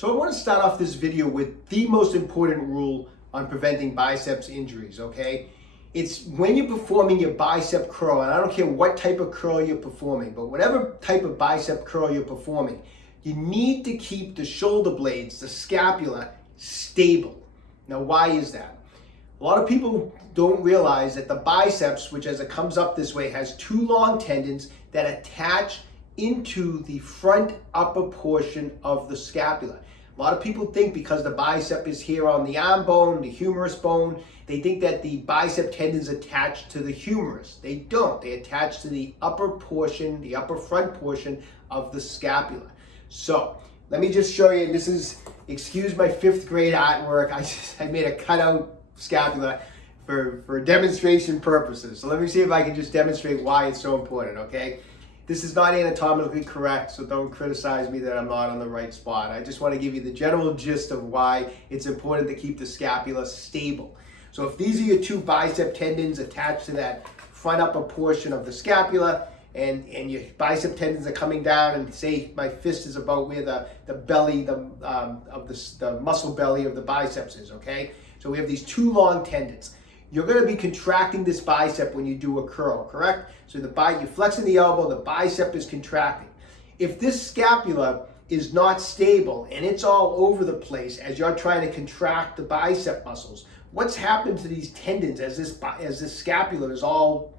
So I want to start off this video with the most important rule on preventing biceps injuries, okay? It's when you're performing your bicep curl, and I don't care what type of curl you're performing, but whatever type of bicep curl you're performing, you need to keep the shoulder blades, the scapula, stable. Now, why is that? A lot of people don't realize that the biceps, which as it comes up this way, has two long tendons that attach into the front upper portion of the scapula. A lot of people think because the bicep is here on the arm bone, the humerus bone, they think that the bicep tendons attach to the humerus. They don't. They attach to the upper portion, the upper front portion of the scapula. So let me just show you. This is, excuse my 5th grade artwork. I made a cutout scapula for demonstration purposes. So let me see if I can just demonstrate why it's so important, okay? This is not anatomically correct, so don't criticize me that I'm not on the right spot. I just want to give you the general gist of why it's important to keep the scapula stable. So if these are your two bicep tendons attached to that front upper portion of the scapula, and your bicep tendons are coming down, and say my fist is about where the belly, the muscle belly of the biceps is, okay? So we have these two long tendons. You're going to be contracting this bicep when you do a curl, correct? So you're flexing the elbow, the bicep is contracting. If this scapula is not stable and it's all over the place as you're trying to contract the bicep muscles, what's happened to these tendons as this scapula is all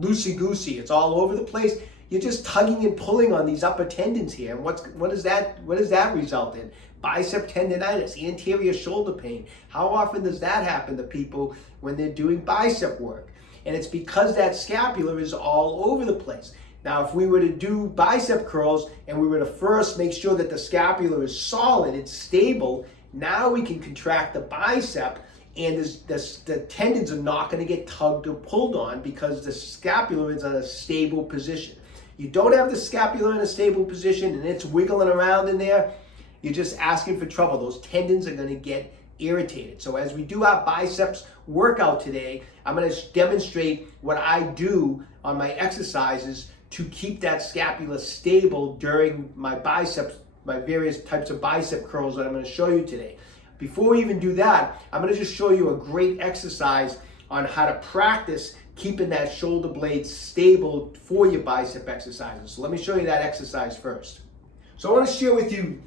loosey-goosey, it's all over the place? You're just tugging and pulling on these upper tendons here. And what does that result in? Bicep tendonitis, anterior shoulder pain. How often does that happen to people when they're doing bicep work? And it's because that scapula is all over the place. Now, if we were to do bicep curls and we were to first make sure that the scapula is solid, it's stable, now we can contract the bicep, and the tendons are not going to get tugged or pulled on because the scapula is in a stable position. You don't have the scapula in a stable position and it's wiggling around in there, you're just asking for trouble. Those tendons are going to get irritated. So as we do our biceps workout today, I'm going to demonstrate what I do on my exercises to keep that scapula stable during my various types of bicep curls that I'm going to show you today. Before we even do that, I'm going to just show you a great exercise on how to practice keeping that shoulder blade stable for your bicep exercises. So let me show you that exercise first. So I want to share with you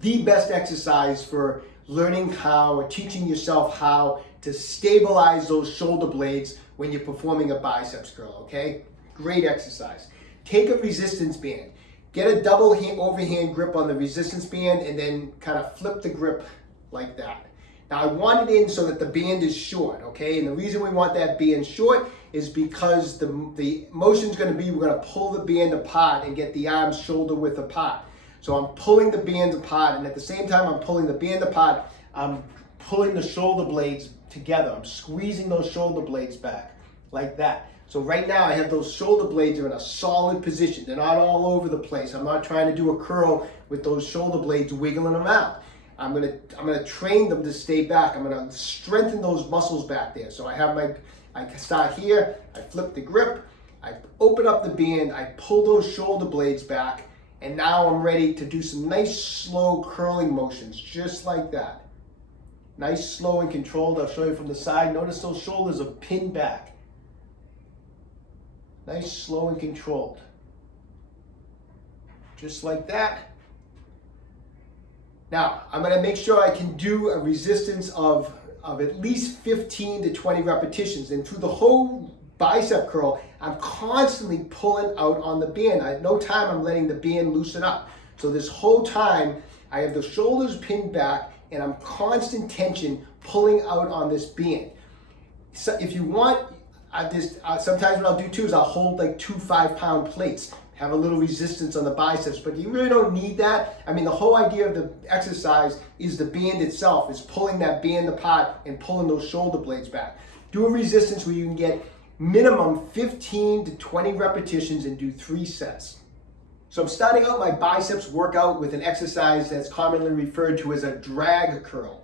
the best exercise for learning how or teaching yourself how to stabilize those shoulder blades when you're performing a biceps curl, okay? Great exercise. Take a resistance band. Get a double overhand grip on the resistance band and then kind of flip the grip like that. Now I want it in so that the band is short, okay? And the reason we want that band short is because the motion's going to be, we're going to pull the band apart and get the arms shoulder width apart. So I'm pulling the band apart, and at the same time I'm pulling the band apart, I'm pulling the shoulder blades together. I'm squeezing those shoulder blades back like that. So right now I have those shoulder blades are in a solid position. They're not all over the place. I'm not trying to do a curl with those shoulder blades wiggling around. I'm gonna train them to stay back. I'm gonna strengthen those muscles back there. So I start here, I flip the grip, I open up the band, I pull those shoulder blades back, and now I'm ready to do some nice slow curling motions, just like that. Nice, slow, and controlled. I'll show you from the side. Notice those shoulders are pinned back. Nice, slow, and controlled. Just like that. Now, I'm going to make sure I can do a resistance of at least 15 to 20 repetitions. And through the whole bicep curl, I'm constantly pulling out on the band. At no time I'm letting the band loosen up. So this whole time, I have the shoulders pinned back and I'm constant tension pulling out on this band. So if you want, sometimes what I'll do too is I'll hold like 2 5-pound plates. Have a little resistance on the biceps, but you really don't need that. I mean, the whole idea of the exercise is the band itself, is pulling that band apart and pulling those shoulder blades back. Do a resistance where you can get minimum 15 to 20 repetitions and do 3 sets. So I'm starting out my biceps workout with an exercise that's commonly referred to as a drag curl.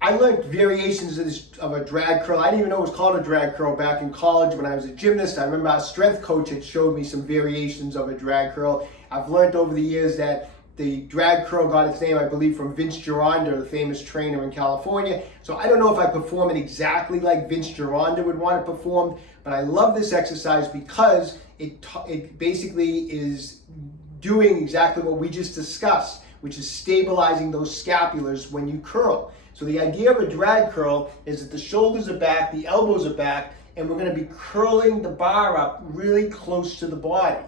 I learned variations of a drag curl. I didn't even know it was called a drag curl back in college when I was a gymnast. I remember our strength coach had showed me some variations of a drag curl. I've learned over the years that The drag curl got its name, I believe, from Vince Gironda, the famous trainer in California. So I don't know if I perform it exactly like Vince Gironda would want it performed, but I love this exercise because it basically is doing exactly what we just discussed, which is stabilizing those scapulars when you curl. So the idea of a drag curl is that the shoulders are back, the elbows are back, and we're going to be curling the bar up really close to the body.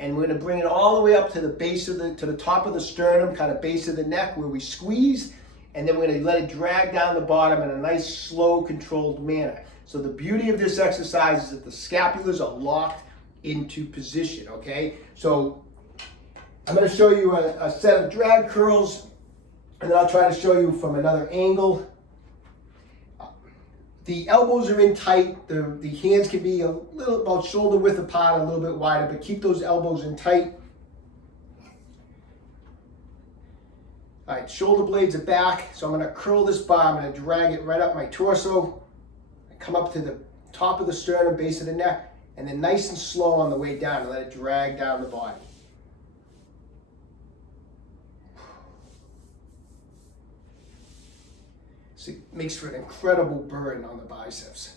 And we're going to bring it all the way up to the base of to the top of the sternum, kind of base of the neck where we squeeze, and then we're going to let it drag down the bottom in a nice, slow, controlled manner. So the beauty of this exercise is that the scapulars are locked into position, okay? So I'm going to show you a set of drag curls, and then I'll try to show you from another angle. The elbows are in tight, the hands can be a little about shoulder width apart, a little bit wider, but keep those elbows in tight. All right, shoulder blades are back, so I'm going to curl this bar. I'm going to drag it right up my torso, come up to the top of the sternum, base of the neck, and then nice and slow on the way down, and let it drag down the body. So it makes for an incredible burn on the biceps.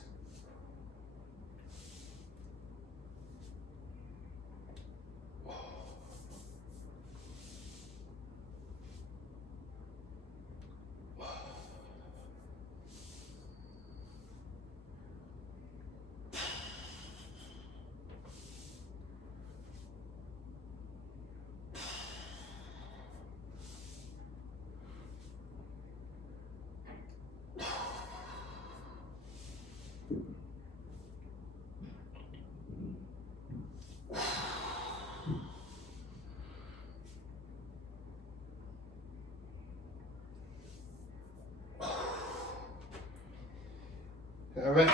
All right.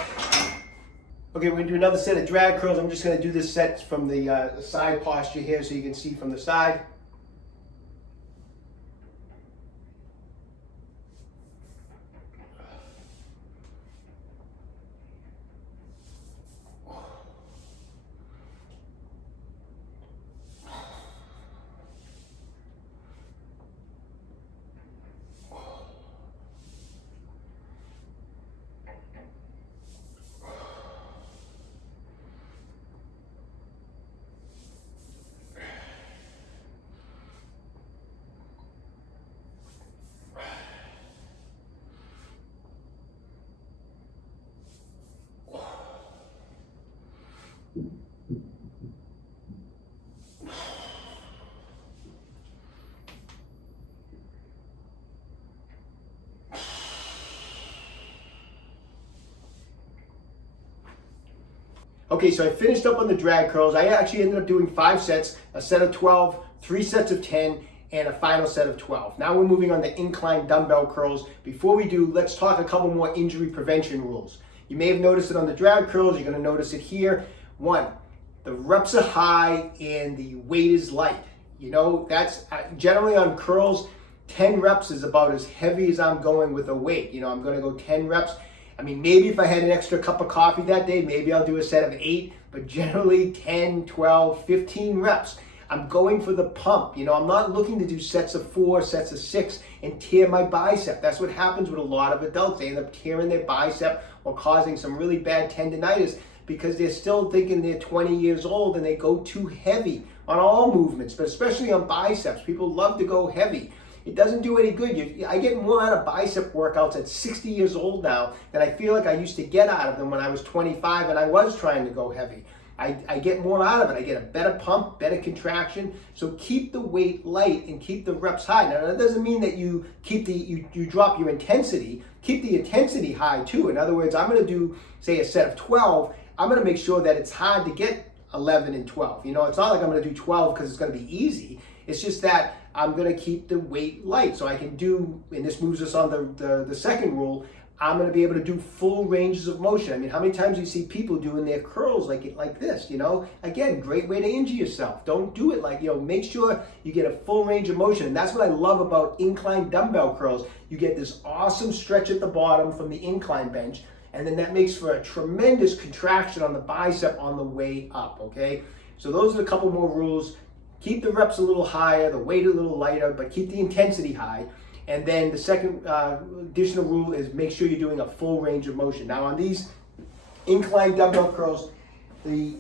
Okay, we're going to do another set of drag curls. I'm just going to do this set from the side posture here so you can see from the side. Okay, so I finished up on the drag curls. I actually ended up doing 5 sets, a set of 12, 3 sets of 10, and a final set of 12. Now we're moving on to incline dumbbell curls. Before we do, let's talk a couple more injury prevention rules. You may have noticed it on the drag curls. You're going to notice it here. 1, the reps are high and the weight is light. You know, that's generally on curls, 10 reps is about as heavy as I'm going with a weight. You know, I'm going to go 10 reps. I mean, maybe if I had an extra cup of coffee that day, maybe I'll do a set of 8, but generally 10, 12, 15 reps. I'm going for the pump. You know, I'm not looking to do sets of 4, sets of 6 and tear my bicep. That's what happens with a lot of adults. They end up tearing their bicep or causing some really bad tendonitis because they're still thinking they're 20 years old and they go too heavy on all movements, but especially on biceps. People love to go heavy. It doesn't do any good. I get more out of bicep workouts at 60 years old now than I feel like I used to get out of them when I was 25 and I was trying to go heavy. I get more out of it. I get a better pump, better contraction. So keep the weight light and keep the reps high. Now that doesn't mean that you keep you drop your intensity. Keep the intensity high too. In other words, I'm going to do, say, a set of 12. I'm going to make sure that it's hard to get 11 and 12. You know, it's not like I'm going to do 12 because it's going to be easy. It's just that I'm going to keep the weight light. So I can do, and this moves us on the second rule, I'm going to be able to do full ranges of motion. I mean, how many times do you see people doing their curls like this, you know? Again, great way to injure yourself. Don't do it like, you know, make sure you get a full range of motion. And that's what I love about incline dumbbell curls. You get this awesome stretch at the bottom from the incline bench, and then that makes for a tremendous contraction on the bicep on the way up, okay? So those are a couple more rules. keep the reps a little higher, the weight a little lighter, but keep the intensity high. And then the second additional rule is make sure you're doing a full range of motion. Now on these incline dumbbell curls, the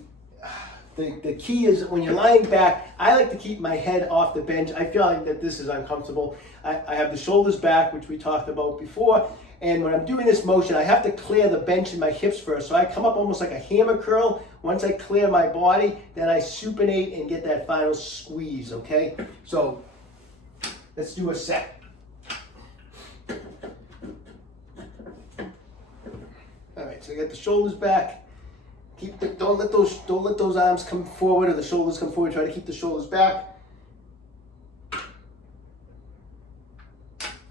key is when you're lying back, I like to keep my head off the bench. I feel like that this is uncomfortable. I have the shoulders back, which we talked about before. And when I'm doing this motion, I have to clear the bench and my hips first. So I come up almost like a hammer curl. Once I clear my body, then I supinate and get that final squeeze, okay? So let's do a set. All right, so I got the shoulders back. Don't let those arms come forward or the shoulders come forward. Try to keep the shoulders back.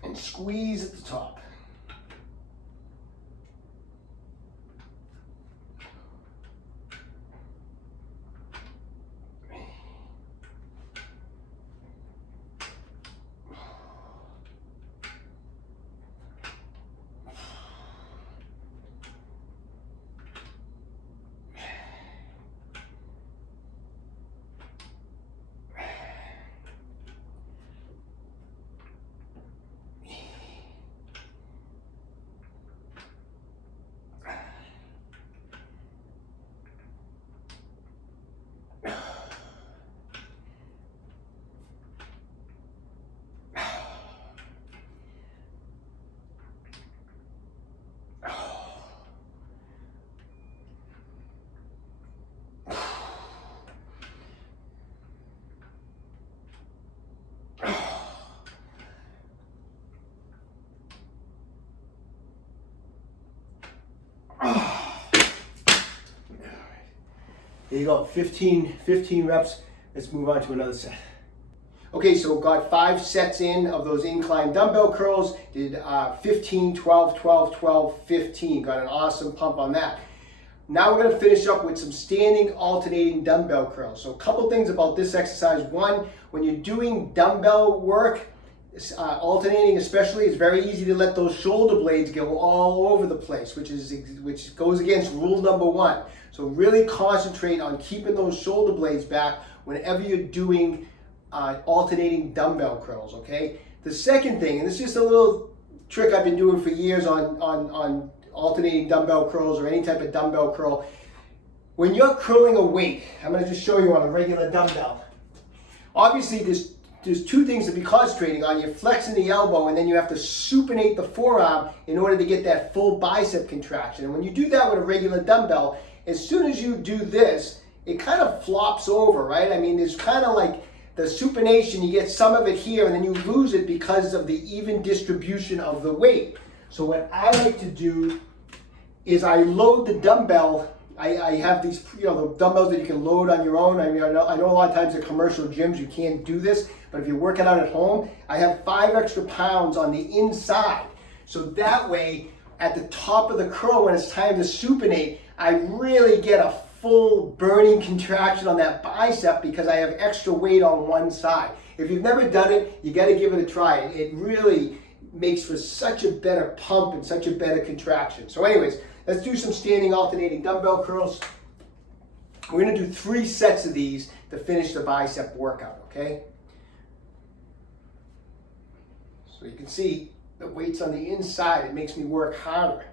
And squeeze at the top. There you go, 15 reps. Let's move on to another set. Okay, so got 5 sets in of those incline dumbbell curls. Did 15, 12, 12, 12, 15. Got an awesome pump on that. Now we're gonna finish up with some standing alternating dumbbell curls. So a couple things about this exercise. One, when you're doing dumbbell work, alternating especially, it's very easy to let those shoulder blades go all over the place, which goes against rule number 1. So really concentrate on keeping those shoulder blades back whenever you're doing alternating dumbbell curls, okay? The second thing, and this is just a little trick I've been doing for years on alternating dumbbell curls or any type of dumbbell curl. When you're curling a weight, I'm gonna just show you on a regular dumbbell. Obviously there's 2 things to be concentrating on. You're flexing the elbow and then you have to supinate the forearm in order to get that full bicep contraction. And when you do that with a regular dumbbell, as soon as you do this, it kind of flops over, right? I mean, there's kind of like the supination, you get some of it here and then you lose it because of the even distribution of the weight. So what I like to do is I load the dumbbell. I have these, the dumbbells that you can load on your own. I mean, I know a lot of times at commercial gyms you can't do this, but if you're working out at home, I have 5 extra pounds on the inside. So that way, at the top of the curl, when it's time to supinate, I really get a full burning contraction on that bicep because I have extra weight on one side. If you've never done it, you got to give it a try. It really makes for such a better pump and such a better contraction. So anyways, let's do some standing alternating dumbbell curls. We're going to do 3 sets of these to finish the bicep workout, okay? So you can see the weight's on the inside. It makes me work harder.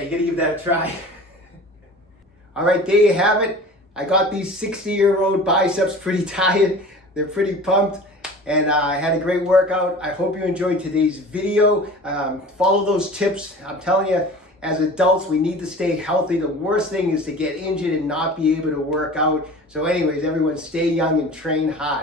Yeah, you gotta give that a try. All right, there you have it. I got these 60-year-old biceps pretty tired. They're pretty pumped. And I had a great workout. I hope you enjoyed today's video. Follow those tips. I'm telling you, as adults, we need to stay healthy. The worst thing is to get injured and not be able to work out. So anyways, everyone stay young and train hard.